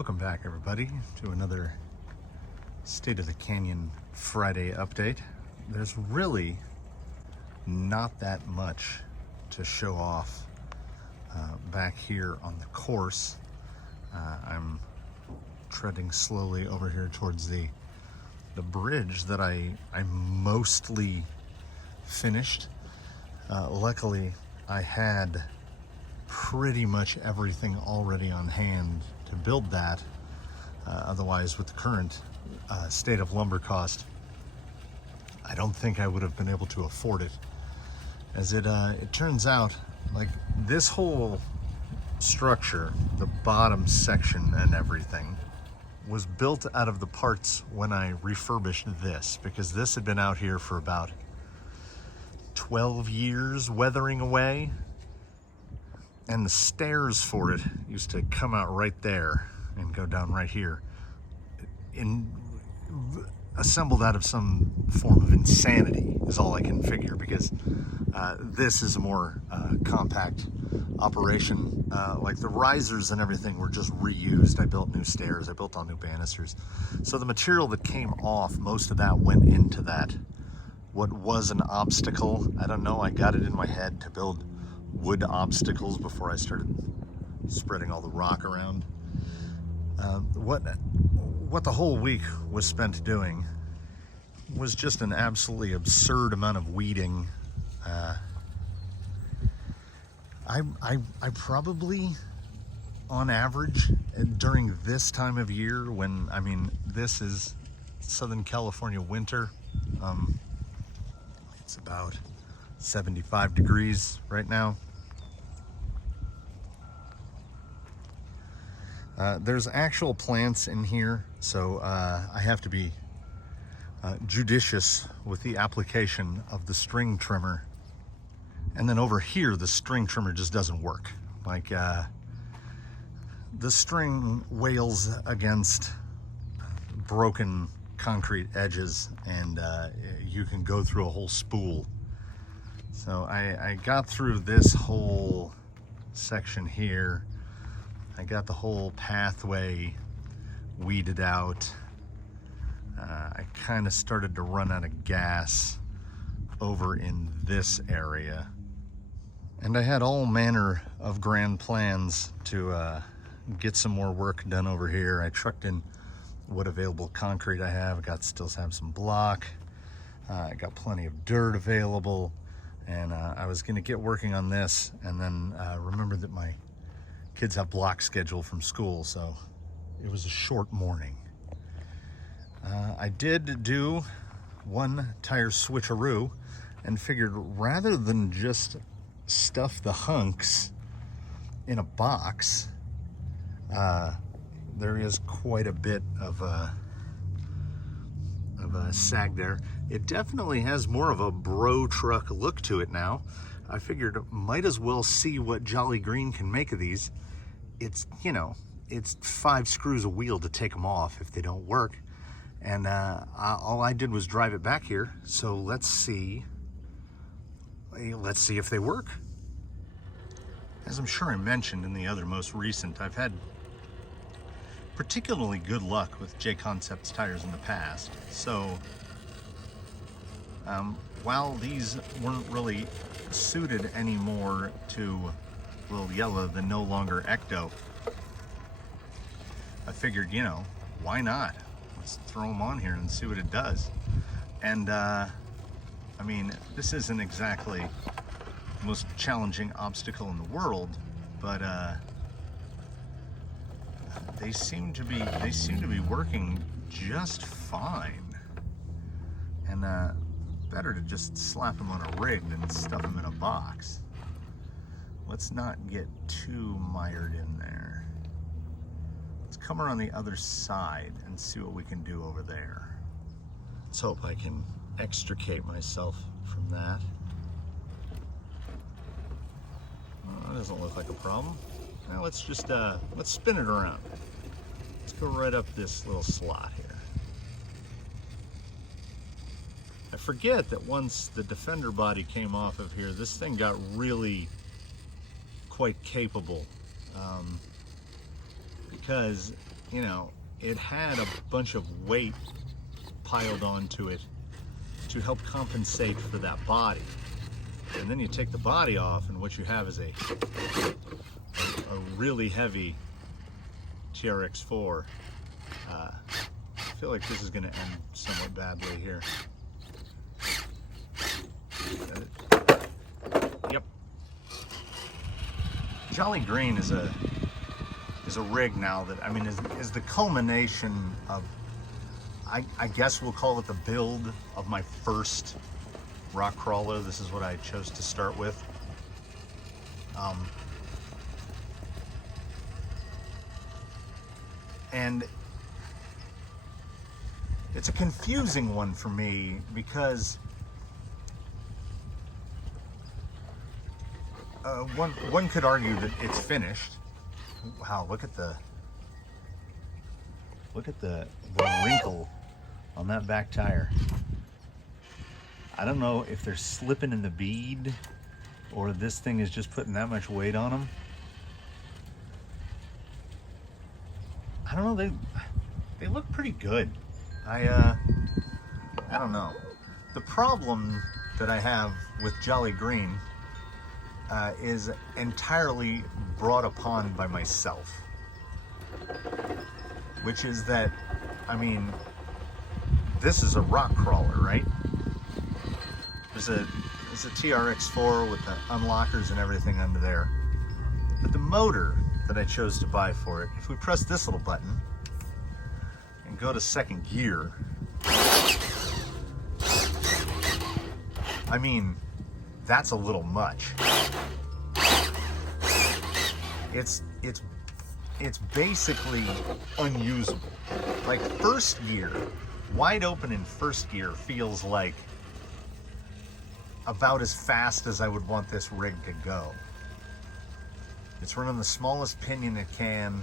Welcome back, everybody, to another State of the Canyon Friday update. There's really not that much to show off back here on the course. I'm treading slowly over here towards the bridge that I mostly finished. Luckily, I had pretty much everything already on hand to build that. Otherwise, with the current state of lumber cost, I don't think I would have been able to afford it. As it turns out, like this whole structure, the bottom section and everything, was built out of the parts when I refurbished this, because this had been out here for about 12 years weathering away. And the stairs for it used to come out right there and go down right here, assembled out of some form of insanity is all I can figure, because this is a more compact operation. Like the risers and everything were just reused. I built new stairs, I built all new banisters. So the material that came off, most of that went into that, what was an obstacle. I don't know, I got it in my head to build wood obstacles before I started spreading all the rock around. What the whole week was spent doing was just an absolutely absurd amount of weeding. I probably, on average, during this time of year, when, I mean, this is Southern California winter, it's about 75 degrees right now. There's actual plants in here, so I have to be judicious with the application of the string trimmer. And then over here, the string trimmer just doesn't work. Like, the string wails against broken concrete edges, and you can go through a whole spool. So I got through this whole section here. I got the whole pathway weeded out. I kind of started to run out of gas over in this area. And I had all manner of grand plans to get some more work done over here. I trucked in what available concrete I have. Still have some block. I got plenty of dirt available. And I was gonna get working on this, and then remember that my kids have block schedule from school, so it was a short morning. I did do one tire switcheroo and figured, rather than just stuff the hunks in a box, there is quite a bit of a sag there. It definitely has more of a bro truck look to it now. I figured might as well see what Jolly Green can make of these. It's, you know, it's 5 screws a wheel to take them off if they don't work. And all I did was drive it back here. So let's see if they work. As I'm sure I mentioned in the other most recent, I've had particularly good luck with J Concepts tires in the past. So while these weren't really suited anymore to Little Yellow, the no longer Ecto, I figured, you know, why not? Let's throw them on here and see what it does. And I mean, this isn't exactly the most challenging obstacle in the world, but they seem to be working just fine. And better to just slap them on a rig than stuff them in a box. Let's not get too mired in there. Let's come around the other side and see what we can do over there. Let's hope I can extricate myself from that. That doesn't look like a problem. Now let's just, let's spin it around. Let's go right up this little slot here. I forget that once the defender body came off of here, this thing got really quite capable, because you know, it had a bunch of weight piled onto it to help compensate for that body. And then you take the body off, and what you have is a really heavy TRX4. I feel like this is going to end somewhat badly here. Yep. Jolly Green is a rig now that, I mean, is the culmination of, I guess we'll call it the build of my first rock crawler. This is what I chose to start with. And it's a confusing one for me because one could argue that it's finished. Wow, look at the wrinkle on that back tire. I don't know if they're slipping in the bead or this thing is just putting that much weight on them. I don't know, they look pretty good. I don't know. The problem that I have with Jolly Green is entirely brought upon by myself, which is that, I mean, this is a rock crawler, right? There's a TRX4 with the unlockers and everything under there. But the motor that I chose to buy for it, if we press this little button and go to second gear, I mean, that's a little much. It's basically unusable. Like first gear, wide open in first gear feels like about as fast as I would want this rig to go. It's running the smallest pinion it can.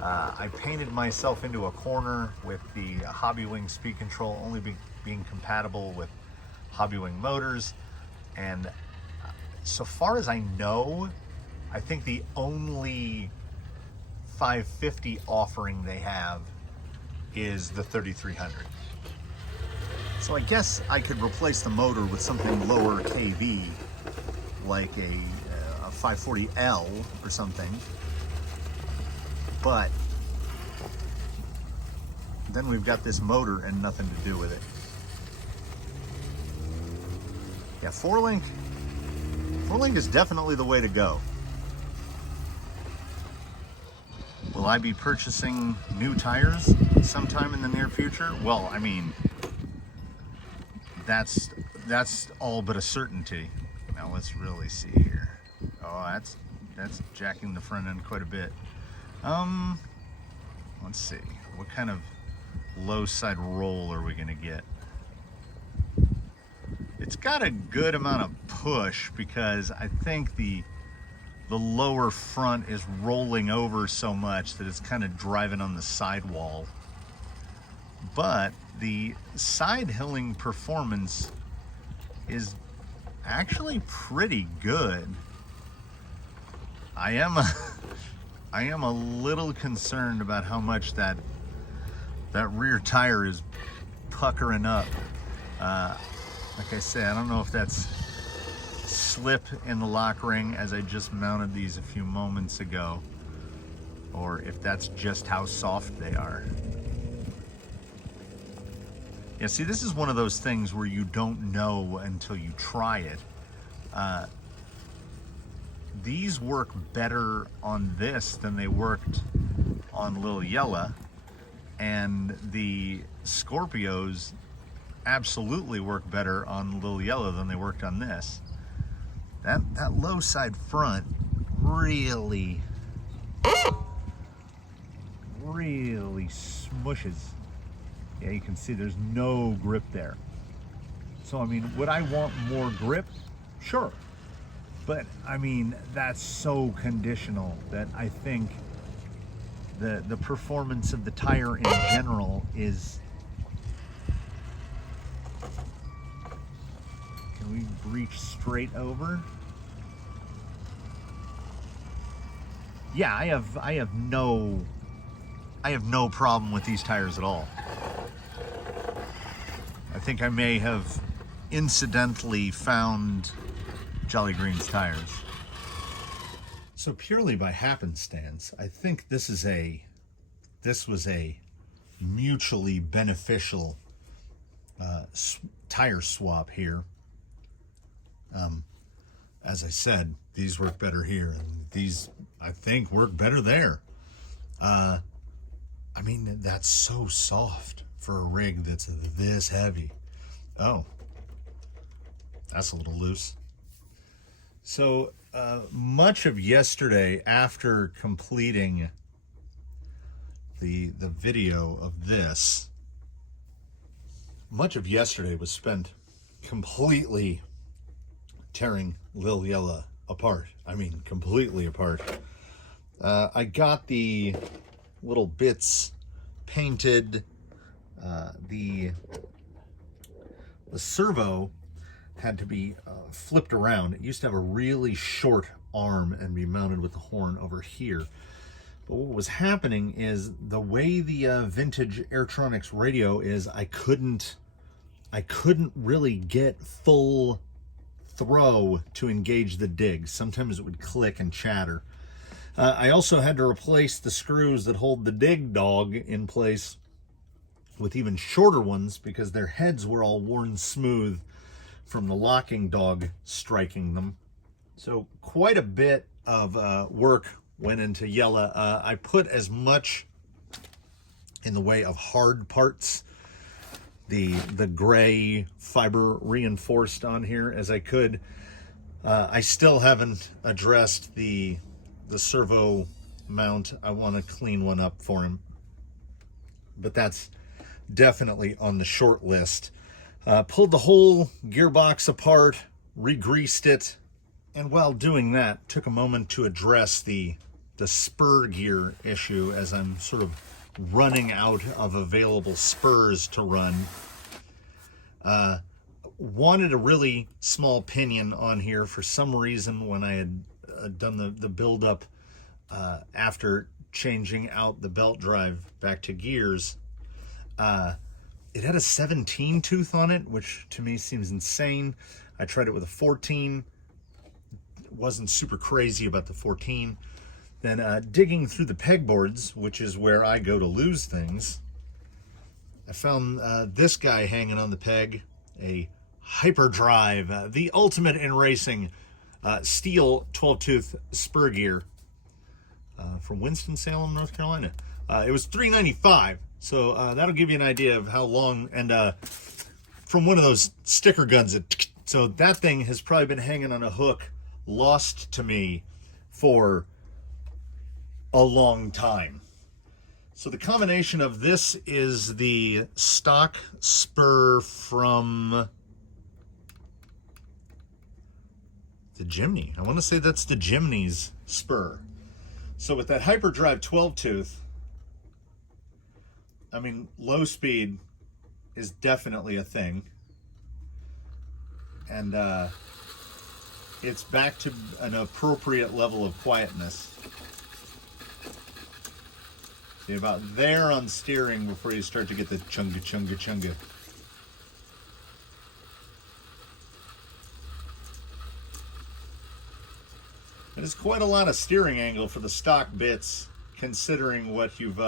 I painted myself into a corner with the Hobbywing speed control only being compatible with Hobbywing motors, and so far as I know, I think the only 550 offering they have is the 3300. So I guess I could replace the motor with something lower kV, like a 540L or something, but then we've got this motor and nothing to do with it. Yeah, four link is definitely the way to go. Will I be purchasing new tires sometime in the near future? Well, I mean, that's all but a certainty. Now let's really see here. Oh, that's jacking the front end quite a bit. Let's see. What kind of low side roll are we gonna get? It's got a good amount of push because I think the lower front is rolling over so much that it's kind of driving on the sidewall. But the side hilling performance is actually pretty good. I am a little concerned about how much that rear tire is puckering up. Like I say, I don't know if that's slip in the lock ring as I just mounted these a few moments ago, or if that's just how soft they are. Yeah, see, this is one of those things where you don't know until you try it. These work better on this than they worked on Lil Yella, and the Scorpios absolutely work better on Lil Yella than they worked on this. That low side front really smushes. Yeah, you can see there's no grip there. So, I mean, would I want more grip? Sure. But, I mean, that's so conditional that I think the performance of the tire in general is... Can we reach straight over? Yeah, I have I have no problem with these tires at all. I think I may have incidentally found Jolly Green's tires. So purely by happenstance, I think this was a mutually beneficial tire swap here. As I said, these work better here, and these, I think, work better there. I mean, that's so soft for a rig that's this heavy. Oh, that's a little loose. So much of yesterday, after completing the video of this, much of yesterday was spent completely tearing Lil Yella apart. I mean, completely apart. I got the little bits painted. The servo had to be flipped around. It used to have a really short arm and be mounted with the horn over here. But what was happening is the way the vintage Airtronics radio is, I couldn't really get full throw to engage the dig. Sometimes it would click and chatter. I also had to replace the screws that hold the dig dog in place with even shorter ones because their heads were all worn smooth from the locking dog striking them. So quite a bit of work went into Yella. I put as much in the way of hard parts, the gray fiber reinforced on here as I could. I still haven't addressed the servo mount. I want to clean one up for him, but that's definitely on the short list. Pulled the whole gearbox apart, re-greased it, and while doing that, took a moment to address the spur gear issue as I'm sort of running out of available spurs to run. Wanted a really small pinion on here for some reason when I had done the build-up after changing out the belt drive back to gears. It had a 17 tooth on it, which to me seems insane. I tried it with a 14. Wasn't super crazy about the 14. Then digging through the pegboards, which is where I go to lose things, I found this guy hanging on the peg, a Hyperdrive, the ultimate in racing, steel 12-tooth spur gear from Winston-Salem, North Carolina. It was $3.95, so that'll give you an idea of how long, and from one of those sticker guns. So that thing has probably been hanging on a hook, lost to me for a long time. So the combination of this is the stock spur from the Jimny. I want to say that's the Jimny's spur. So with that Hyperdrive 12-tooth, I mean, low speed is definitely a thing. And it's back to an appropriate level of quietness. See, about there on steering before you start to get the chunga chunga chunga. It is quite a lot of steering angle for the stock bits, considering what you've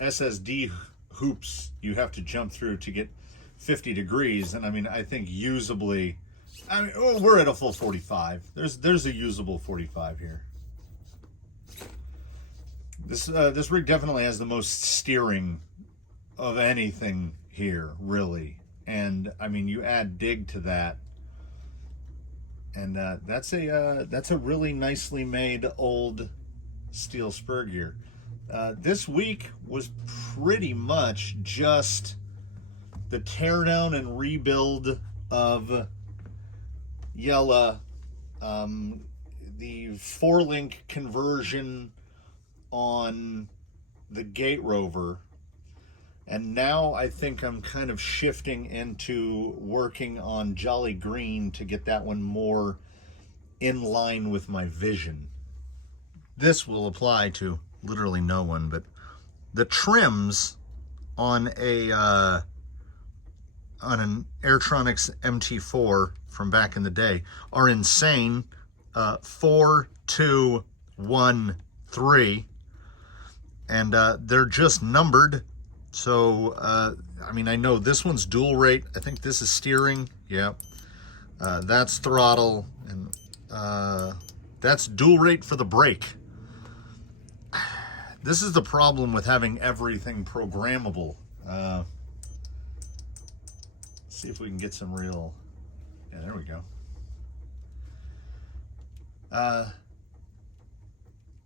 SSD hoops you have to jump through to get 50 degrees. And I mean, I think usably, I mean, oh, we're at a full 45. There's a usable 45 here. This rig definitely has the most steering of anything here, really. And I mean, you add dig to that, and that's a really nicely made old steel spur gear. This week was pretty much just the teardown and rebuild of Yella, the 4-link conversion on the Gate Rover, and now I think I'm kind of shifting into working on Jolly Green to get that one more in line with my vision. this will apply to literally no one, but the trims on an Airtronics MT4 from back in the day are insane. 4, 2, 1, 3, and they're just numbered. So I mean, I know this one's dual rate. I think this is steering. Yeah, that's throttle, and that's dual rate for the brake. This is the problem with having everything programmable. See if we can get some real... Yeah, there we go.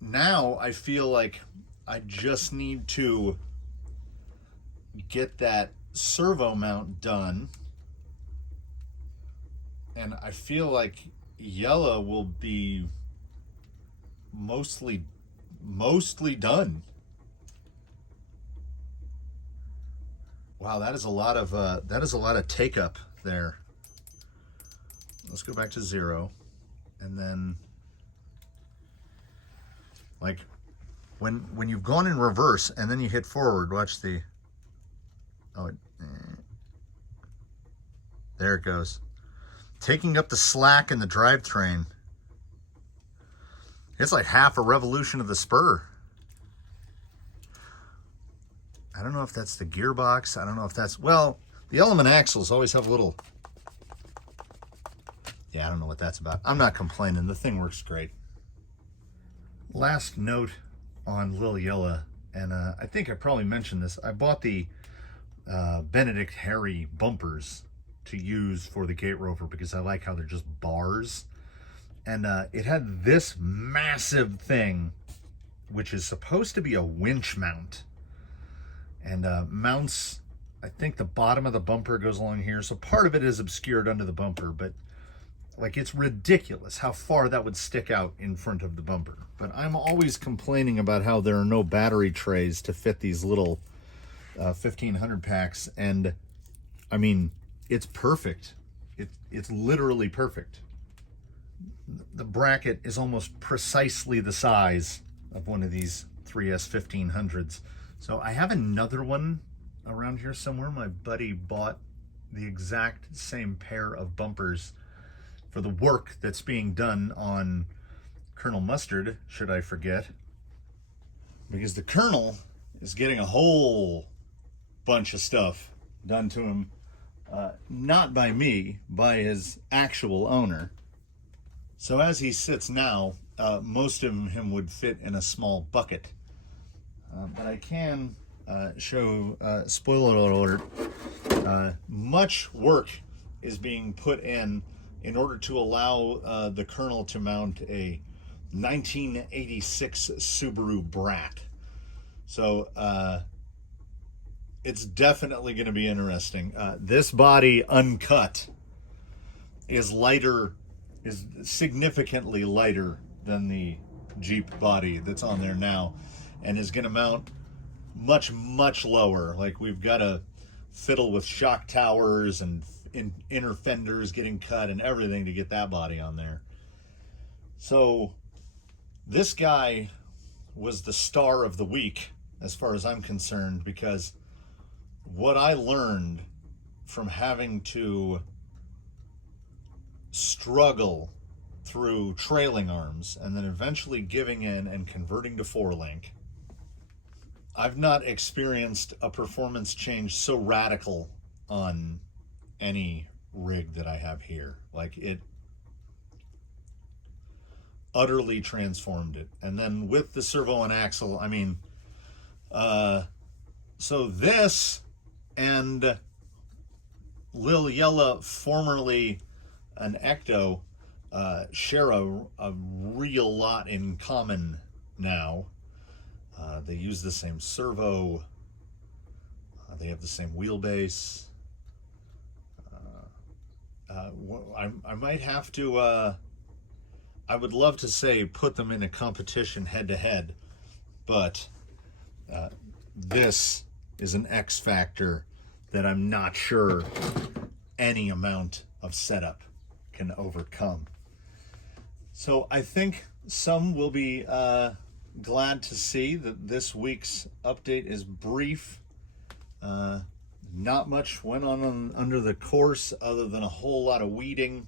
Now I feel like I just need to get that servo mount done. And I feel like yellow will be mostly done. Wow, that is a lot of take up there. Let's go back to 0, and then like when you've gone in reverse and then you hit forward, watch the there it goes, taking up the slack in the drivetrain. It's like half a revolution of the spur. I don't know if that's the gearbox. I don't know if that's... Well, the element axles always have a little... Yeah, I don't know what that's about. I'm not complaining. The thing works great. Last note on Lil Yella, and I think I probably mentioned this. I bought the Benedict Harry bumpers to use for the Gate Rover because I like how they're just bars. And it had this massive thing, which is supposed to be a winch mount. And mounts, I think the bottom of the bumper goes along here. So part of it is obscured under the bumper, but like it's ridiculous how far that would stick out in front of the bumper. But I'm always complaining about how there are no battery trays to fit these little 1500 packs. And I mean, it's perfect. It's literally perfect. The bracket is almost precisely the size of one of these 3S 1500s. So I have another one around here somewhere. My buddy bought the exact same pair of bumpers for the work that's being done on Colonel Mustard, should I forget. Because the Colonel is getting a whole bunch of stuff done to him, not by me, by his actual owner. So as he sits now, most of him would fit in a small bucket. But I can show, spoiler alert, much work is being put in order to allow the Colonel to mount a 1986 Subaru Brat. So it's definitely going to be interesting. This body uncut is lighter, is significantly lighter than the Jeep body that's on there now, and is going to mount much, much lower. Like, we've got to fiddle with shock towers and inner fenders getting cut and everything to get that body on there. So this guy was the star of the week as far as I'm concerned, because what I learned from having to struggle through trailing arms and then eventually giving in and converting to 4-link, I've not experienced a performance change so radical on any rig that I have here. Like, it utterly transformed it. And then with the servo and axle, I mean, so this and Lil Yella, formerly an Ecto, share a real lot in common now. They use the same servo. They have the same wheelbase. I might have to, I would love to say put them in a competition head-to-head, but this is an X factor that I'm not sure any amount of setup can overcome. So I think some will be glad to see that this week's update is brief. Not much went on under the course other than a whole lot of weeding.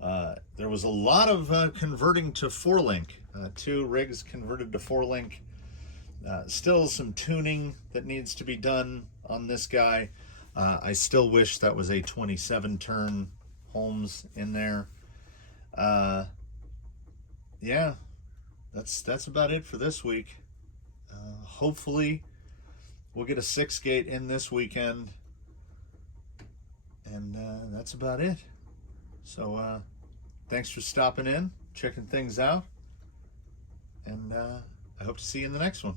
There was a lot of converting to 4-link. 2 rigs converted to 4-link. Still some tuning that needs to be done on this guy. I still wish that was a 27 turn Holmes in there. Yeah, that's about it for this week. Hopefully we'll get a 6-gate in this weekend, and that's about it. So thanks for stopping in, checking things out, and I hope to see you in the next one.